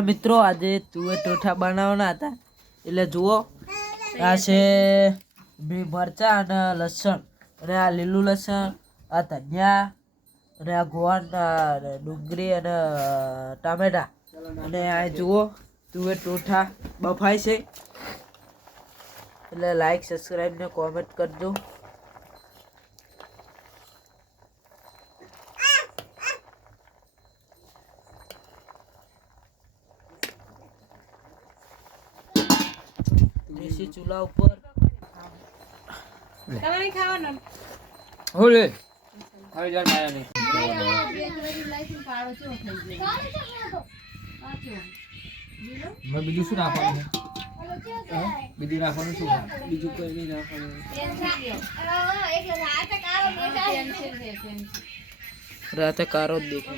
મિત્રો, આજે તુવે ટોઠા બનાવવાના હતા. એટલે જુઓ, આ છે બે મરચા અને લસણ. અને આ લીલું લસણ, આ ધનિયા, અને આ ગોવાન ડુંગળી અને ટામેટા. અને આ જુઓ તુએ ટોઠા બફાય છે. એટલે લાઈક સબસ્ક્રાઈબ ને કોમેન્ટ કરજો. દેશી ચૂલા ઉપર. તમારે ખાવાનું? ઓલે હવે જાર માયા નહીં. મેં બીજું શું રાખવાનું? બીજું રાખવાનું શું? બીજું કોઈ નહીં રાખવાનું. રાતે કારો જ દેખે.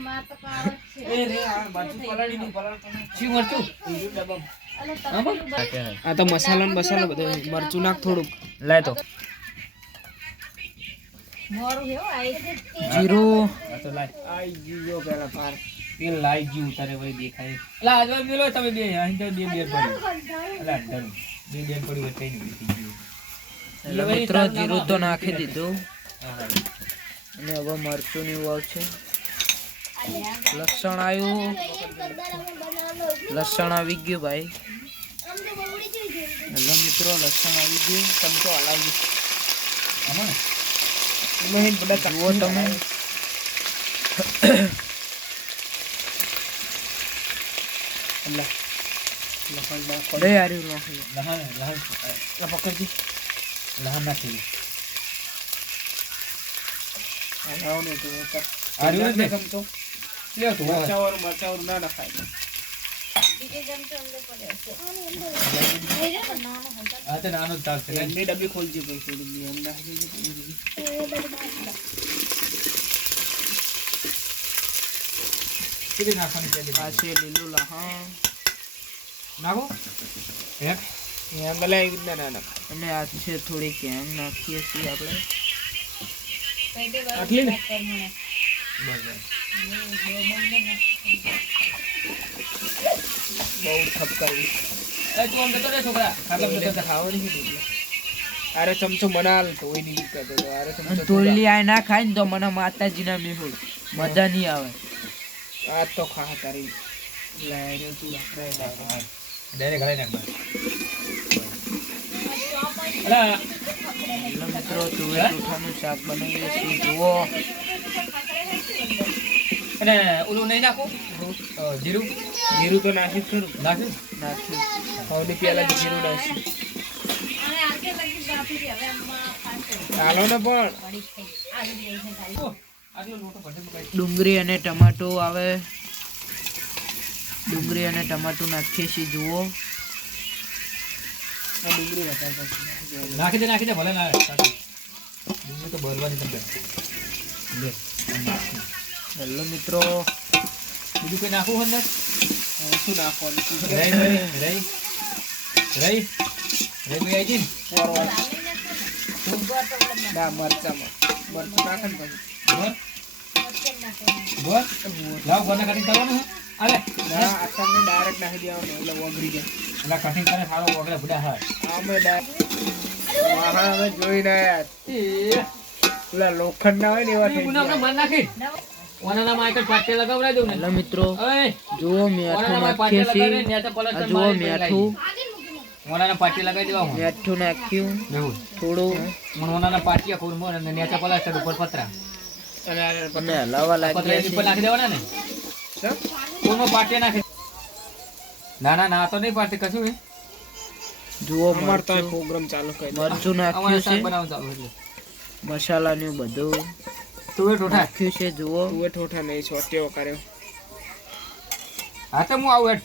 આ તો મસાલો ને મસાલો બધો મરચું નાખ થોડુંક. લે તો. જીરું. જીરું તો નાખી દીધું. અને હવે મરચું ની છે લસણ આવ્યું. લસણ આવી ગયું ભાઈ. હેલો મિત્રો લસણ આવી ગયું. હલાવી આમાં ને? બધા જુઓ તમે. બે હાર્યું લહાણ લહાણ. પકડજી. લહાણ નાખી હલાવો ને તો એક આર્યું જ ને? ચમચો લ્યો તું હવે. મરચાવાળું મરચાવાળું ના નખાય આ તો નાનો જ ચાલશે ને? એમની ડબ્બી ખોલજી ભાઈ થોડું બી એમ નાખી દેજો. કેટલી નાખવાની છે બધી? આ છે લીલું લસણ નાખો એક એમ ભલે એવી રીતના ના નખાય અને આ છે થોડી કેમ નાખીએ છીએ આપણે આટલી ને બરાબર બહુ ઠપ કરી તું અરે ચમચો મનાલ તો નહીં કરતો તો ના ખાય ને તો મને માતાજીના મેહુલ મજા નહીં આવે આ તો ખા તારી લાયરો તું લાયરો ડાયરેક્ટ ચોખાનું શાક બનાવીએ છીએ જુઓ અને ઓલું નહીં નાખો? જીરું? જીરું તો નાખ્યું ખરું. નાખ્યું નાખ્યું સૌથી પહેલા જીરું નાખ્યું ચાલો ને પણ. ડુંગળી અને ટમાટો આવે. ડુંગળી અને ટમાટું નાખીએ છીએ જુઓ. નાખી દે નાખી દે ભલે ના. ડુંગળી તો ભરવાની નાખી. હેલો મિત્રો. બીજું કંઈ નાખવું અંદર શું નાખવાનું? રહી રહી રહી. રહી. કોઈ આવી ગઈ ને? મરચામાં. મરચું નાખે ને પછી. બોલ. લાવ ગોળને કટિંગ કરવાનું અરે. ના આસામને ડાયરેક્ટ નાખી દેવાનું એટલે ઓગળી જાય. એટલે કટિંગ કરે સારો વગડે બુડા હા અમે જોઈને આયા પેલા લોખંડ ના હોય ને એવા આપણે બંધ નાખી. ઓનાના માઈકલ પાટે દઉં ને. હેલો મિત્રો. જુઓ મીઠું નાખીએ છીએ ને તો પલસ્તર આ જુઓ મારી ઓનાના પાટી લગાવી દેવા હું. મીઠું નાખ્યું. થોડું. મને ઓનાના પાટિયા ખોર અને નેચા પલાસ્ટર ઉપર પતરા. અને હલાવા પતરા લાગ્યા ઉપર નાખી દેવાના ને. કોનો પાટિયા નાખી? ના ના ના તો નહીં પાટી કશું એ જુઓ અમાર તો પ્રોગ્રામ ચાલુ કરી મરચું નાખ્યું છે. મસાલાનું બધું. તું એ ટોઠા નાખ્યું છે જુઓ. તુવેર ઠોઠા નહીં છોટેવો કર્યો. હા તો હું આવું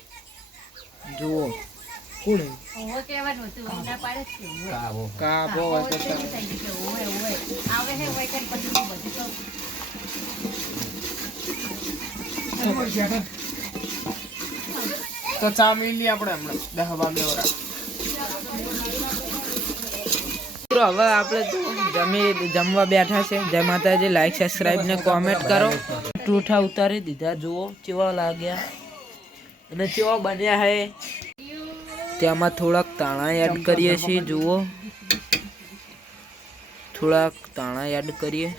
જુઓ. કોણ વાત કરતા તો ચા મિલી આપણે હમણાં દહ વાગે ઓરા મિત્રો, હવે આપણે જમી જમવા બેઠા છે. જય માતાજી લાઈક સબસ્ક્રાઇબ ને કોમેન્ટ કરો. ટૂઠા ઉતારી દીધા, જુઓ કેવા લાગ્યા અને કેવા બન્યા હે. તેમાં થોડાક તાણા એડ કરીએ છીએ, જુઓ. થોડાક તાણા એડ કરીએ.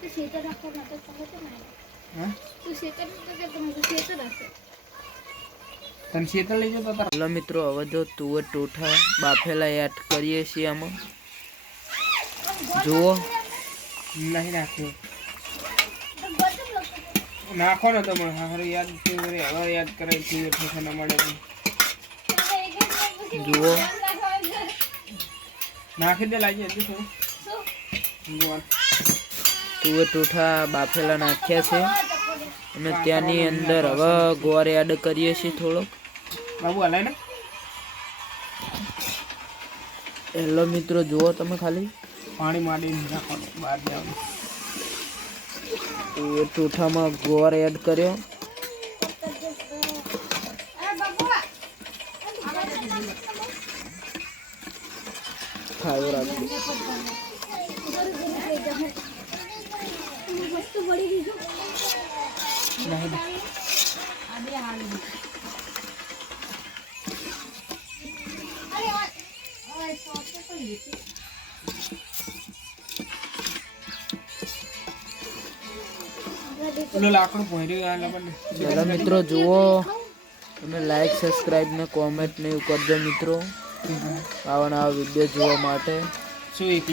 તું શેતર રાખવા માટે હા તું કે તમે શેતર લઈ જતો તાર મિત્રો હવે જો તુવર ટોઠા બાફેલા એડ કરીએ છીએ આમાં. જુઓ. નહીં નાખ્યો. નાખો ને તમે હારું યાદ હવે યાદ કરાય તુવર ઠોઠા ના મળે. જુઓ. નાખી દે લાગી હતી થોડું. તુવેર ટોઠા બાફેલા નાખ્યા છે. અને ત્યાંની અંદર હવે ગોળ એડ કરીએ છીએ ને. હેલો મિત્રો જુઓ તમે ખાલી. પાણી માંડીને નાખવાનું બહાર જવાનું. તુવેર ટોઠામાં ગોળ એડ કર્યો. ખાયો રાખજો. દીધું આ ચાલો મિત્રો જુઓ. તમે લાઈક સબસ્ક્રાઈબ ને કોમેન્ટ ને એવું કરજો મિત્રો. આવા નવા વીડિયો જોવા માટે. શું એક